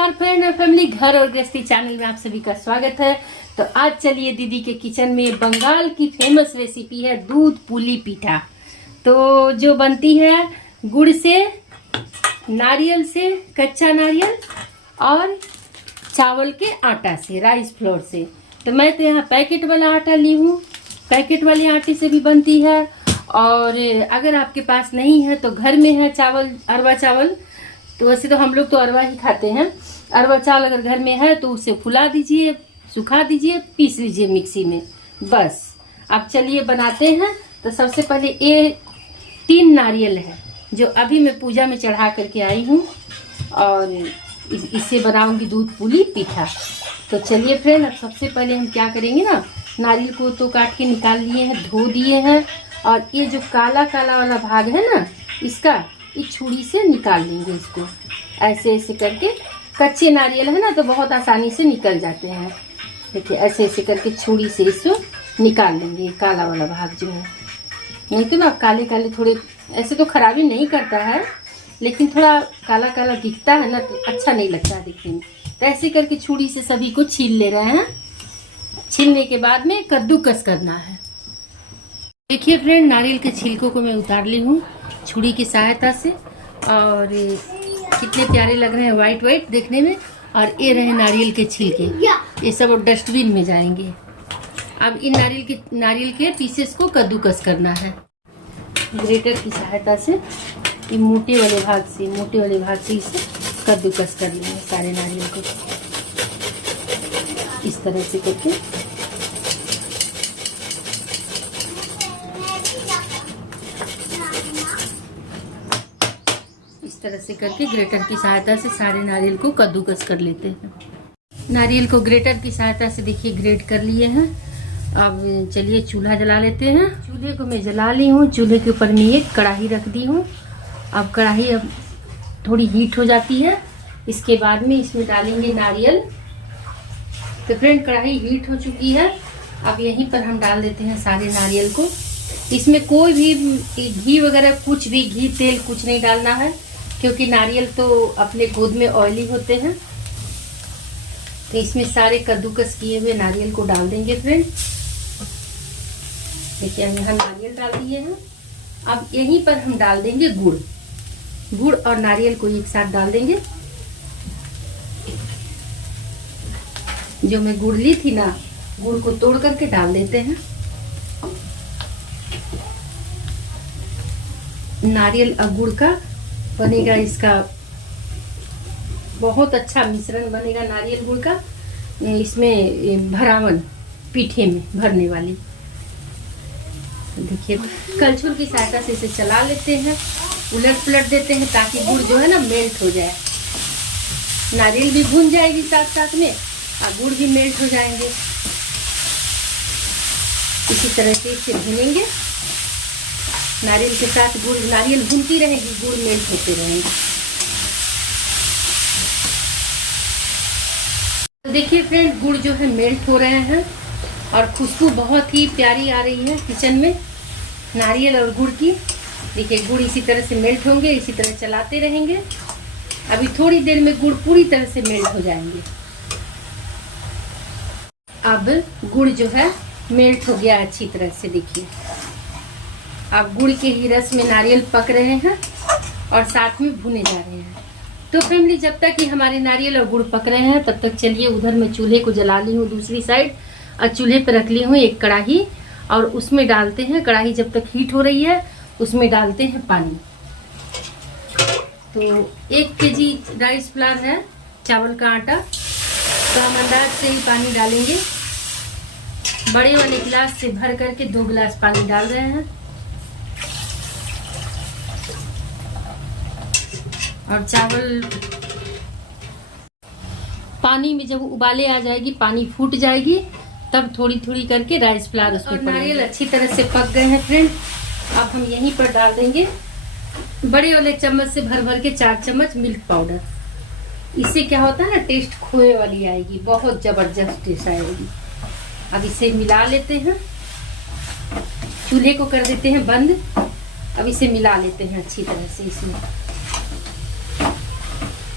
नमस्कार फ्रेंड और फैमिली, घर और गृहस्थी चैनल में आप सभी का स्वागत है। तो आज चलिए दीदी के किचन में बंगाल की फेमस रेसिपी है दूध पुली पीठा। तो जो बनती है गुड़ से, नारियल से, कच्चा नारियल और चावल के आटा से, राइस फ्लोर से। तो मैं तो यहाँ पैकेट वाला आटा ली हूँ, पैकेट वाले आटे से भी बनती है। और अगर आपके पास नहीं है तो घर में है चावल, अरवा चावल, तो वैसे तो हम लोग तो अरवा ही खाते हैं। अरवा चावल अगर घर में है तो उसे फुला दीजिए, सुखा दीजिए, पीस लीजिए मिक्सी में, बस। अब चलिए बनाते हैं। तो सबसे पहले ये 3 नारियल है जो अभी मैं पूजा में चढ़ा करके आई हूँ और इससे बनाऊंगी दूध पुली पीठा। तो चलिए फ्रेंड, अब सबसे पहले हम क्या करेंगे ना, नारियल को तो काट के निकाल लिए हैं, धो दिए हैं, और ये जो काला काला वाला भाग है ना, इसका इस छुरी से निकाल लेंगे इसको। ऐसे ऐसे करके, कच्चे नारियल है ना तो बहुत आसानी से निकल जाते हैं। देखिए ऐसे ऐसे करके छुरी से इसको निकाल लेंगे, काला वाला भाग जो है। नहीं तो ना काले काले थोड़े, ऐसे तो खराबी नहीं करता है लेकिन थोड़ा काला काला दिखता है ना तो अच्छा नहीं लगता है दिखने में। तो ऐसे करके छुरी से सभी को छील ले रहे हैं। छीलने के बाद में कद्दूकस करना है। देखिए फ्रेंड, नारियल के छिलकों को मैं उतार ली हूँ छुरी की सहायता से, और कितने प्यारे लग रहे हैं, वाइट वाइट देखने में। और ये रहे नारियल के छिलके, ये सब डस्टबिन में जाएंगे। अब इन नारियल के पीसेस को कद्दूकस करना है ग्रेटर की सहायता से। ये मोटे वाले भाग से इसे कद्दूकस कर लेंगे सारे नारियल को, इस तरह से करके। इस तरह से करके ग्रेटर की सहायता से सारे नारियल को कद्दूकस कर लेते हैं। नारियल को ग्रेटर की सहायता से देखिए ग्रेट कर लिए हैं। अब चलिए चूल्हा जला लेते हैं। चूल्हे को मैं जला ली हूँ। चूल्हे के ऊपर में एक कढ़ाई रख दी हूँ। अब कढ़ाई अब थोड़ी हीट हो जाती है, इसके बाद में इसमें डालेंगे नारियल। तो फ्रेंड, कढ़ाई हीट हो चुकी है। अब यहीं पर हम डाल देते हैं सारे नारियल को। इसमें कोई भी घी वगैरह, कुछ भी घी तेल कुछ नहीं डालना है, क्योंकि नारियल तो अपने खुद में ऑयली होते हैं। तो इसमें सारे कद्दूकस किए हुए नारियल को डाल देंगे फ्रेंड। देखिए हम यहाँ नारियल डाल दिए हैं। अब यहीं पर हम डाल देंगे गुड़ और नारियल को एक साथ डाल देंगे। जो मैं गुड़ ली थी ना, गुड़ को तोड़ करके डाल देते हैं। नारियल और गुड़ का बनेगा, इसका बहुत अच्छा मिश्रण बनेगा नारियल गुड़ का। इसमें भरावन पीठे में भरने वाली। देखिए कलछुल की सहायता से इसे चला लेते हैं, उलट पुलट देते हैं ताकि गुड़ जो है ना मेल्ट हो जाए। नारियल भी भून जाएगी साथ साथ में और गुड़ भी मेल्ट हो जाएंगे। इसी तरह से इसे भूनेंगे नारियल के साथ। गुड़, नारियल भूनती रहेगी, गुड़ मेल्ट होते रहेंगे। तो देखिए फ्रेंड, गुड़ जो है मेल्ट हो रहे हैं और खुशबू बहुत ही प्यारी आ रही है किचन में नारियल और गुड़ की। देखिए गुड़ इसी तरह से मेल्ट होंगे, इसी तरह चलाते रहेंगे। अभी थोड़ी देर में गुड़ पूरी तरह से मेल्ट हो जाएंगे। अब गुड़ जो है मेल्ट हो गया अच्छी तरह से। देखिए अब गुड़ के ही रस में नारियल पक रहे हैं और साथ में भुने जा रहे हैं। तो फैमिली, जब तक कि हमारे नारियल और गुड़ पक रहे हैं तब तक चलिए उधर मैं चूल्हे को जला ली हूँ दूसरी साइड, और चूल्हे पर रख ली हूँ एक कढ़ाई, और उसमें डालते हैं, कढ़ाई जब तक हीट हो रही है उसमें डालते हैं पानी। तो 1 केजी राइस फ्लावर है, चावल का आटा, तो हम अंदाज से ही पानी डालेंगे। बड़े वाले गिलास से भर करके 2 गिलास पानी डाल रहे हैं। और चावल पानी में जब उबाले आ जाएगी, पानी फूट जाएगी, तब थोड़ी थोड़ी करके राइस फ्लावर उसमें। नारियल अच्छी तरह से पक गए हैं फ्रेंड। अब हम यहीं पर डाल देंगे बड़े वाले चम्मच से भर भर के 4 चम्मच मिल्क पाउडर। इससे क्या होता है ना, टेस्ट खोए वाली आएगी, बहुत जबरदस्त टेस्ट आएगी। अब इसे मिला लेते हैं, चूल्हे को कर देते हैं बंद। अब इसे मिला लेते हैं अच्छी तरह से इसमें।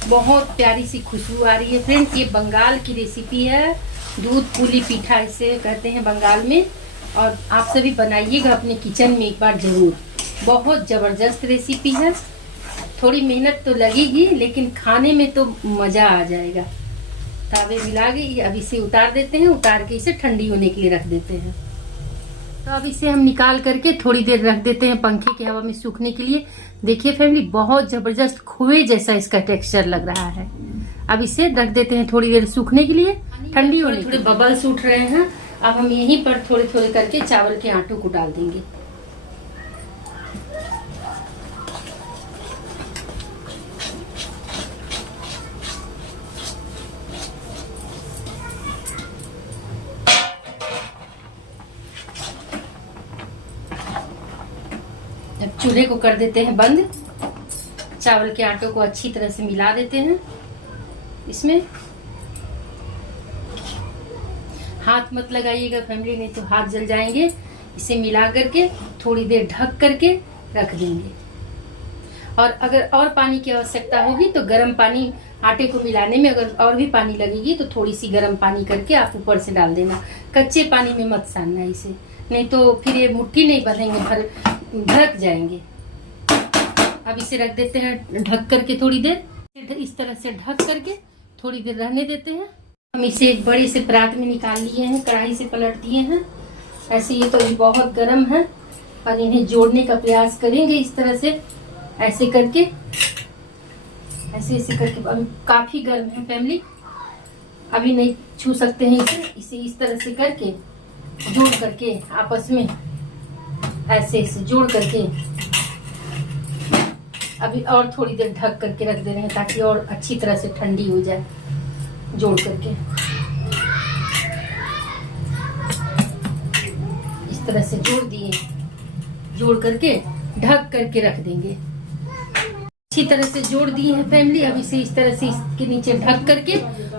बहुत प्यारी सी खुशबू आ रही है फ्रेंड्स। ये बंगाल की रेसिपी है, दूध पुली पीठा इसे कहते हैं बंगाल में। और आप सभी बनाइएगा अपने किचन में एक बार ज़रूर। बहुत ज़बरदस्त रेसिपी है। थोड़ी मेहनत तो लगेगी लेकिन खाने में तो मज़ा आ जाएगा। तावे मिला के अब इसे उतार देते हैं, उतार के इसे ठंडी होने के लिए रख देते हैं। तो अब इसे हम निकाल करके थोड़ी देर रख देते हैं पंखे की हवा में सूखने के लिए। देखिए फैमिली, बहुत जबरदस्त खोए जैसा इसका टेक्सचर लग रहा है। अब इसे रख देते हैं थोड़ी देर सूखने के लिए, ठंडी होने। थोड़े बबल्स उठ रहे हैं। अब हम यहीं पर थोड़े थोड़े करके चावल के आटों को डाल देंगे। अब चूल्हे को कर देते हैं बंद। चावल के आटों को अच्छी तरह से मिला देते हैं। इसमें हाथ मत लगाइएगा फैमिली, नहीं तो हाथ जल जाएंगे। इसे मिला करके थोड़ी देर ढक करके रख देंगे। और अगर और पानी की आवश्यकता होगी तो गर्म पानी, आटे को मिलाने में अगर और भी पानी लगेगी तो थोड़ी सी गर्म पानी करके आप ऊपर से डाल देना। कच्चे पानी में मत सानना इसे, नहीं तो फिर ये मुट्ठी नहीं बंधेंगे, ढक जाएंगे। अब इसे रख देते हैं ढक करके थोड़ी देर। इस तरह से ढक करके थोड़ी देर रहने देते हैं। हम इसे एक बड़े से परात में निकाल लिए हैं, कढ़ाई से पलट दिए हैं। ऐसे ये तो बहुत गर्म है और इन्हें जोड़ने का प्रयास करेंगे इस तरह से, ऐसे करके, ऐसे ऐसे करके। अभी काफी गर्म है फैमिली, अभी नहीं छू सकते हैं इसे इस तरह से करके जोड़ करके आपस में ऐसे ऐसे जोड़ करके अभी और थोड़ी देर ढक करके रख दे रहे हैं ताकि और अच्छी तरह से ठंडी हो जाए। जोड़ करके इस तरह से जोड़ दिए, जोड़ करके ढक करके रख देंगे। अच्छी तरह से जोड़ दिए हैं फैमिली। अब इसे इस तरह से इसके नीचे ढक करके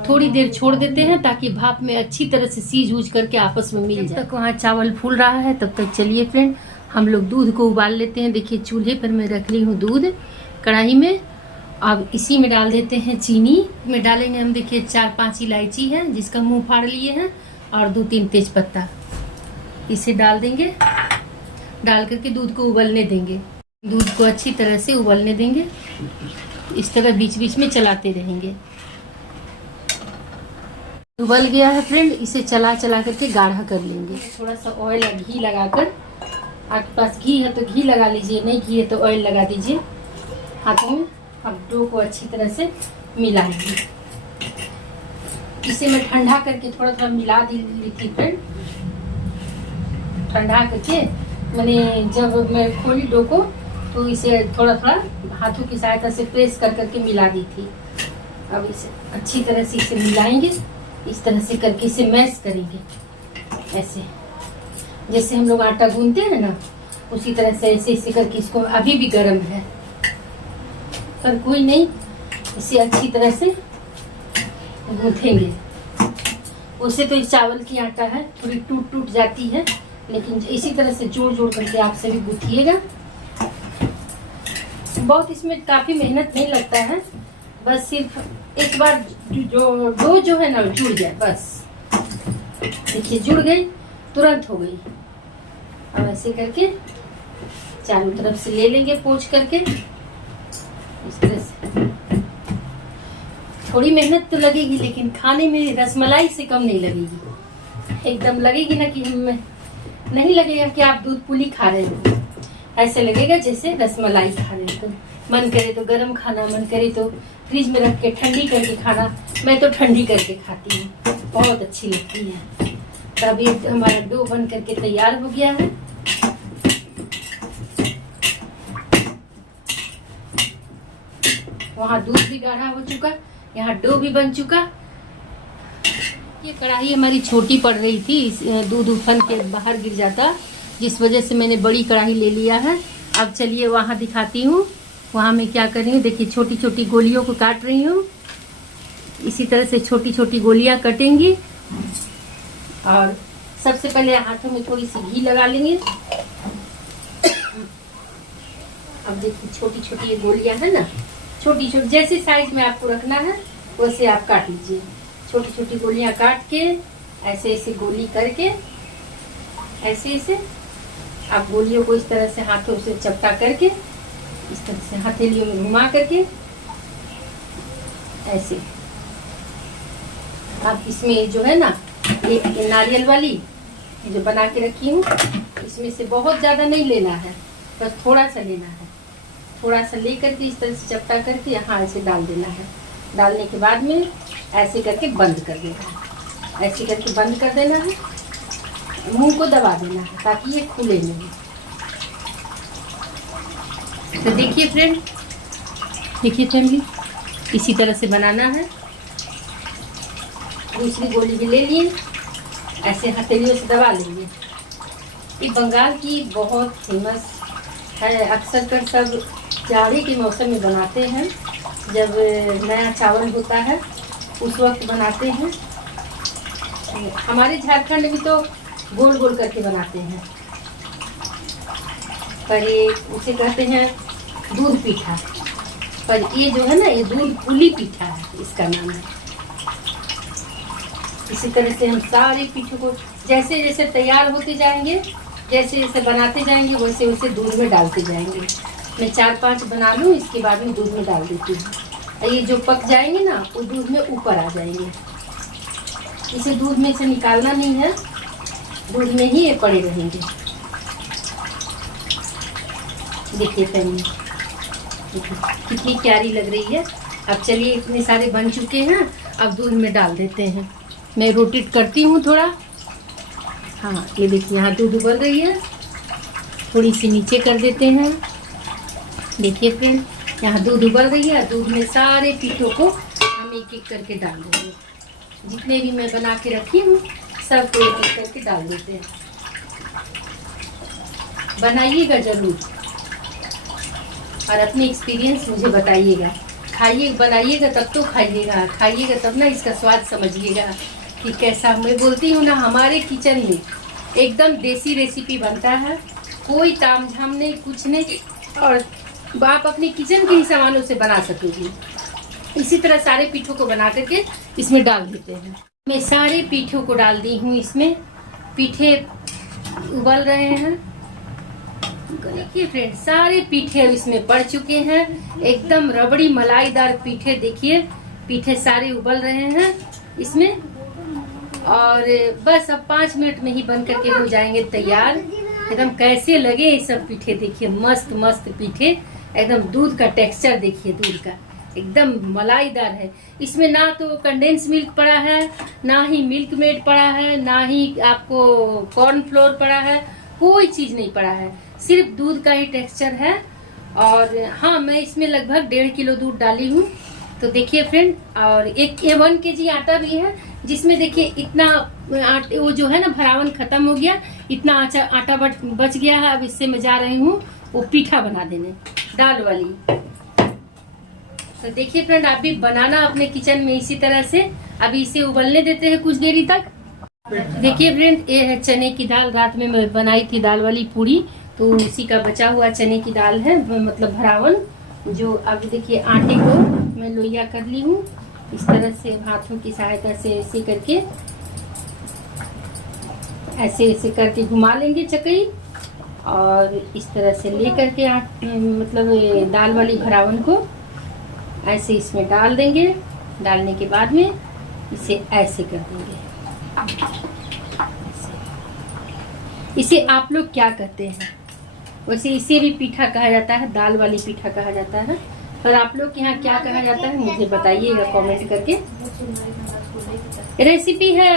थोड़ी देर छोड़ देते हैं ताकि भाप में अच्छी तरह से सीज ऊज करके आपस में मिल जाए। तब तक वहाँ चावल फूल रहा है, तब तक चलिए फ्रेंड हम लोग दूध को उबाल लेते हैं। देखिए चूल्हे पर मैं रख ली हूँ दूध कढ़ाई में। अब इसी में डाल देते हैं चीनी। में डालेंगे हम, देखिए 4-5 इलायची है जिसका मुंह फाड़ लिए हैं और 2-3 तेज पत्ता। इसे डाल देंगे, डाल करके दूध को उबलने देंगे। दूध को अच्छी तरह से उबलने देंगे। इस तरह बीच बीच में चलाते रहेंगे। उबल गया है फ्रेंड, इसे चला चला करके गाढ़ा कर लेंगे। थोड़ा सा ऑयल या घी लगाकर, आपके पास घी है तो घी लगा लीजिए, नहीं घी है तो ऑयल लगा दीजिए हाथों में। अब डो को अच्छी तरह से मिलाएंगे। इसे मैं ठंडा करके थोड़ा थोड़ा मिला दी थी फ्रेंड। ठंडा करके मैंने जब मैं खोली डो को तो इसे थोड़ा थोड़ा हाथों की सहायता से प्रेस कर करके मिला दी थी। अब इसे अच्छी तरह से इसे मिलाएंगे, इस तरह से करके इसे मैश करेंगे। ऐसे जैसे हम लोग आटा गूंथते हैं ना, उसी तरह से ऐसे ऐसे करके इसको। अभी भी गर्म है पर कोई नहीं, इसे अच्छी तरह से गूंथेंगे। उससे तो इस चावल की आटा है थोड़ी टूट टूट जाती है, लेकिन इसी तरह से जोड़ जोड़ करके आप सभी गूंथिएगा। बहुत इसमें काफी मेहनत नहीं लगता है, बस सिर्फ एक बार जो डो जो है ना जुड़ जाए बस। देखिए जुड़ गई, तुरंत हो गई। अब ऐसे करके चारों तरफ से ले लेंगे पोंछ करके इस तरह से। थोड़ी मेहनत तो लगेगी लेकिन खाने में रसमलाई से कम नहीं लगेगी। एकदम लगेगी ना कि हमें नहीं लगेगा कि आप दूध पुली खा रहे हो, ऐसे लगेगा जैसे रसमलाई खा रहे हो। तो मन करे तो गरम खाना, मन करे तो फ्रिज में रख के ठंडी करके खाना। मैं तो ठंडी करके खाती हूँ, बहुत अच्छी लगती है। तो अभी हमारा डो बन करके तैयार हो गया है। वहाँ दूध भी गाढ़ा हो चुका, यहाँ डो भी बन चुका। ये कढ़ाई हमारी छोटी पड़ रही थी, दूध उफन के बाहर गिर जाता, जिस वजह से मैंने बड़ी कढ़ाई ले लिया है। अब चलिए वहाँ दिखाती हूँ, वहाँ मैं क्या कर रही हूँ। देखिए छोटी छोटी गोलियों को काट रही हूँ। इसी तरह से छोटी छोटी गोलियाँ कटेंगी और सबसे पहले हाथों में थोड़ी सी घी लगा लेंगे। अब देखिए छोटी छोटी ये गोलियाँ है ना, छोटी छोटी जैसे साइज में आपको रखना है वैसे आप काट लीजिए। छोटी छोटी गोलियां काट के ऐसे ऐसे गोली करके ऐसे ऐसे आप गोलियों को इस तरह से हाथों से चपटा करके इस तरह से हथेलियों में घुमा करके ऐसे आप इसमें जो है ना एक नारियल वाली जो बना के रखी हूँ, इसमें से बहुत ज़्यादा नहीं लेना है, बस थोड़ा सा लेना है। थोड़ा सा ले करके इस तरह से चपटा करके यहाँ ऐसे डाल देना है। डालने के बाद में ऐसे करके बंद कर देना है। ऐसे करके बंद कर देना है, मुंह को दबा देना है ताकि ये खुले नहीं। तो देखिए फ्रेंड, देखिए फैमिली, इसी तरह से बनाना है। दूसरी गोली भी ले लिए, ऐसे हथेलियों से दबा लेंगे। ये बंगाल की बहुत फेमस है, अक्सर कर सब जाड़े के मौसम में बनाते हैं। जब नया चावल होता है उस वक्त बनाते हैं। हमारे झारखंड में तो गोल गोल करके बनाते हैं, पर ये उसे कहते हैं दूध पीठा, पर ये जो है ना ये दूध पुली पीठा है, इसका नाम है। इसी तरह से हम सारे पीठों को जैसे जैसे तैयार होते जाएंगे, जैसे जैसे बनाते जाएंगे वैसे वैसे दूध में डालते जाएंगे। मैं 4-5 बना लूँ, इसके बाद में दूध में डाल देती हूँ। ये जो पक जाएंगे ना वो दूध में ऊपर आ जाएंगे। इसे दूध में से निकालना नहीं है, दूध में ही ये पड़े रहेंगे। देखिए फैमिली, कितनी प्यारी लग रही है। अब चलिए, इतने सारे बन चुके हैं, अब दूध में डाल देते हैं। मैं रोटेट करती हूँ थोड़ा। हाँ, ये देखिए यहाँ दूध उबल रही है, थोड़ी सी नीचे कर देते हैं। देखिए फ्रेंड, यहाँ दूध उबल रही है। दूध में सारे पीठों को हम एक एक करके डाल देंगे। जितने भी मैं बना के रखी हूँ सबको एक एक करके डाल देते हैं। बनाइएगा ज़रूर और अपनी एक्सपीरियंस मुझे बताइएगा। खाइए, बनाइएगा तब तो खाइएगा, खाइएगा तब ना इसका स्वाद समझिएगा कि कैसा। मैं बोलती हूँ ना, हमारे किचन में एकदम देसी रेसिपी बनता है, कोई तामझाम नहीं, कुछ नहीं, और आप अपने किचन के ही सामानों से बना सकोगे। इसी तरह सारे पीठों को बना करके इसमें डाल देते हैं। मैं सारे पीठों को डाल दी हूँ इसमें। पीठे उबल रहे हैं। देखिए फ्रेंड, सारे पीठे अब इसमें पड़ चुके हैं, एकदम रबड़ी मलाईदार पीठे। देखिए पीठे सारे उबल रहे हैं इसमें, और बस अब 5 मिनट में ही बन करके हो जाएंगे तैयार। एकदम कैसे लगे ये सब पीठे, देखिए मस्त मस्त पीठे। एकदम दूध का टेक्सचर देखिए, दूध का एकदम मलाईदार है। इसमें ना तो कंडेंस मिल्क पड़ा है, ना ही मिल्क मेड पड़ा है, ना ही आपको कॉर्न फ्लोर पड़ा है, कोई चीज नहीं पड़ा है, सिर्फ दूध का ही टेक्सचर है। और हाँ, मैं इसमें लगभग 1.5 किलो दूध डाली हूँ। तो देखिए फ्रेंड, और एक 1 kg आटा भी है, जिसमें देखिए इतना आटे, वो जो है ना भरावन खत्म हो गया, इतना आटा बच गया है। अब इससे मैं जा रही हूँ वो पीठा बना देने, दाल वाली। तो देखिए फ्रेंड, आप भी बनाना अपने किचन में इसी तरह से। अभी इसे उबलने देते हैं कुछ देरी तक। देखिए फ्रेंड, ये है चने की दाल। रात में मैं बनाई थी दाल वाली पूरी, तो उसी का बचा हुआ चने की दाल है, मतलब भरावन। जो अब देखिए आटे को मैं लोइया कर ली हूँ, इस तरह से हाथों की सहायता से ऐसे करके, ऐसे ऐसे करके घुमा लेंगे चकई, और इस तरह से ले करके मतलब दाल वाली भरावन को ऐसे इसमें डाल देंगे। डालने के बाद में इसे ऐसे कर देंगे। इसे आप लोग क्या कहते हैं? वैसे इसे भी पीठा कहा जाता है, दाल वाली पीठा कहा जाता है, पर आप लोग के यहाँ क्या कहा जाता है मुझे बताइएगा कमेंट करके। रेसिपी है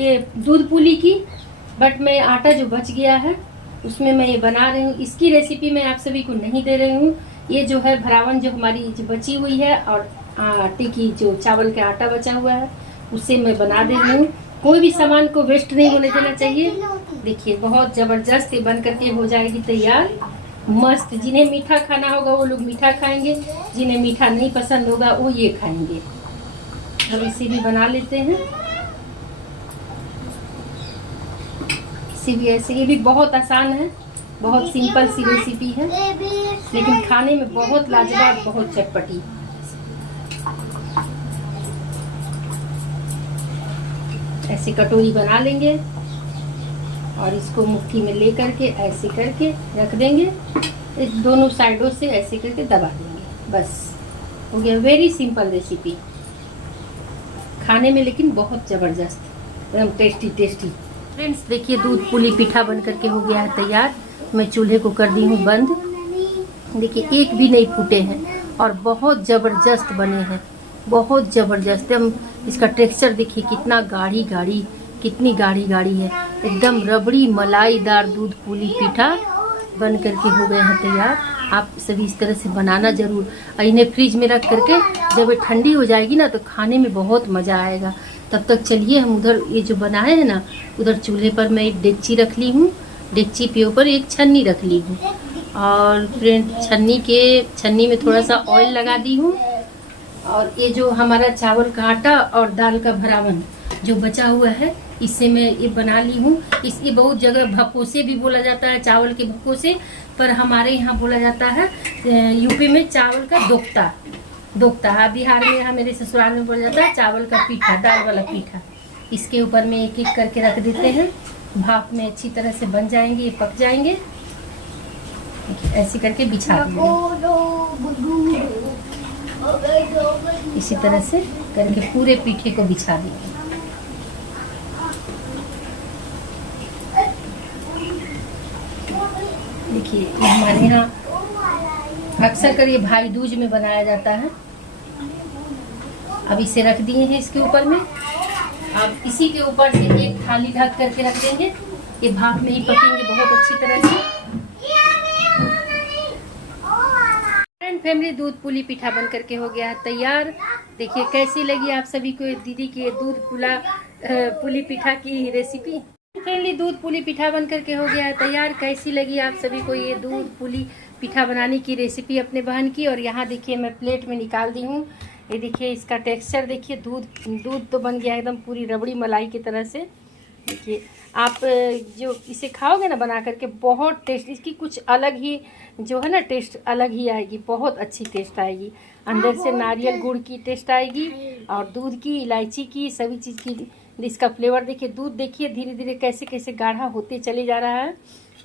ये दूध पुली की, बट मैं आटा जो बच गया है उसमें मैं ये बना रही हूँ। इसकी रेसिपी मैं आप सभी को नहीं दे रही हूँ। ये जो है भरावन जो हमारी जो बची हुई है, और आटे की जो चावल का आटा बचा हुआ है, उससे मैं बना दे रही हूँ। कोई भी सामान को वेस्ट नहीं होने देना चाहिए। देखिए बहुत जबरदस्त ये बन करके हो जाएगी तैयार, मस्त। जिन्हें मीठा खाना होगा वो लोग मीठा खाएंगे, जिन्हें मीठा नहीं पसंद होगा वो ये खाएंगे। अब इसे भी बना लेते हैं। इसे भी ऐसे, ये भी बहुत आसान है, बहुत सिंपल सी रेसिपी है, लेकिन खाने में बहुत लाजवाब, बहुत चटपटी। ऐसे कटोरी बना लेंगे और इसको मुट्ठी में ले करके ऐसे करके रख देंगे, इस दोनों साइडों से ऐसे करके दबा देंगे, बस हो गया। वेरी सिंपल रेसिपी, खाने में लेकिन बहुत ज़बरदस्त, एकदम टेस्टी टेस्टी। फ्रेंड्स देखिए, दूध पुली पीठा बन करके हो गया है तैयार। मैं चूल्हे को कर दी हूँ बंद। देखिए एक भी नहीं फूटे हैं और बहुत ज़बरदस्त बने हैं, बहुत ज़बरदस्त। हम इसका टेक्सचर देखिए कितना गाढ़ी गाढ़ी, कितनी गाढ़ी गाढ़ी है, एकदम रबड़ी मलाईदार दूध पुली पीठा बन करके हो गया है तैयार। आप सभी इस तरह से बनाना ज़रूर। इन्हें फ्रिज में रख करके जब ये ठंडी हो जाएगी ना तो खाने में बहुत मज़ा आएगा। तब तक चलिए हम उधर ये जो बनाए हैं ना, उधर चूल्हे पर मैं एक डेगची रख ली हूँ, डेगची के ऊपर एक छन्नी रख ली हूँ और फ्रेंड छन्नी में थोड़ा सा ऑयल लगा दी हूँ। और ये जो हमारा चावल का आटा और दाल का भरावन जो बचा हुआ है, इससे मैं ये बना ली हूँ। ये बहुत जगह भकोसे भी बोला जाता है, चावल के भकोसे, पर हमारे यहाँ बोला जाता है यूपी में चावल का दोक्ता। बिहार में यहाँ मेरे ससुराल में बोला जाता है चावल का पीठा, दाल वाला पीठा। इसके ऊपर में एक एक करके रख देते हैं, भाप में अच्छी तरह से बन जाएंगे, ये पक जाएंगे। ऐसे करके बिछा देंगे, इसी तरह से करके पूरे पीठे को बिछा देंगे। देखिए ये हमारे यहाँ अक्सर कर ये भाई दूज में बनाया जाता है। अब इसे रख दिए हैं इसके ऊपर में। अब इसी के ऊपर से एक थाली ढक करके रख देंगे, ये भाप में ही पकेंगे बहुत अच्छी तरह से। फ्रेंड फैमिली, दूध पुली पीठा बन करके हो गया है तैयार। देखिए कैसी लगी आप सभी को दीदी की दूध पुली पीठा की रेसिपी। फ्रेंडली दूध पुली पीठा बन करके हो गया है तैयार। कैसी लगी आप सभी को ये दूध पुली पीठा बनाने की रेसिपी अपने बहन की। और यहाँ देखिए मैं प्लेट में निकाल दी हूँ। ये देखिए इसका टेक्सचर देखिए, दूध तो बन गया एकदम पूरी रबड़ी मलाई की तरह से। देखिए आप जो इसे खाओगे ना बना करके, बहुत टेस्ट इसकी कुछ अलग ही जो है ना, टेस्ट अलग ही आएगी, बहुत अच्छी टेस्ट आएगी। अंदर से नारियल गुड़ की टेस्ट आएगी और दूध की, इलायची की, सभी चीज़ की इसका फ्लेवर देखिए। दूध देखिए धीरे धीरे कैसे कैसे गाढ़ा होते चले जा रहा है,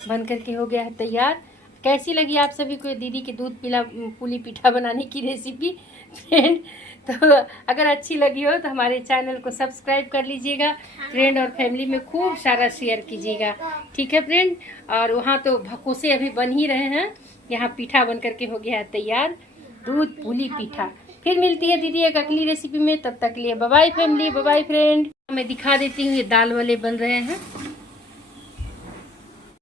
बन करके हो गया है तैयार। कैसी लगी आप सभी को दीदी की दूध पुली पीठा बनाने की रेसिपी फ्रेंड? तो अगर अच्छी लगी हो तो हमारे चैनल को सब्सक्राइब कर लीजिएगा फ्रेंड, और फैमिली में खूब सारा शेयर कीजिएगा, ठीक है फ्रेंड। और वहाँ तो भकोसे अभी बन ही रहे हैं, यहाँ पीठा बन करके हो गया है तैयार, दूध पुली पीठा। फिर मिलती है दीदी एक अगली रेसिपी में, तब तक लिए bye bye family, bye bye friend. मैं दिखा देती हूँ, ये दाल वाले बन रहे हैं।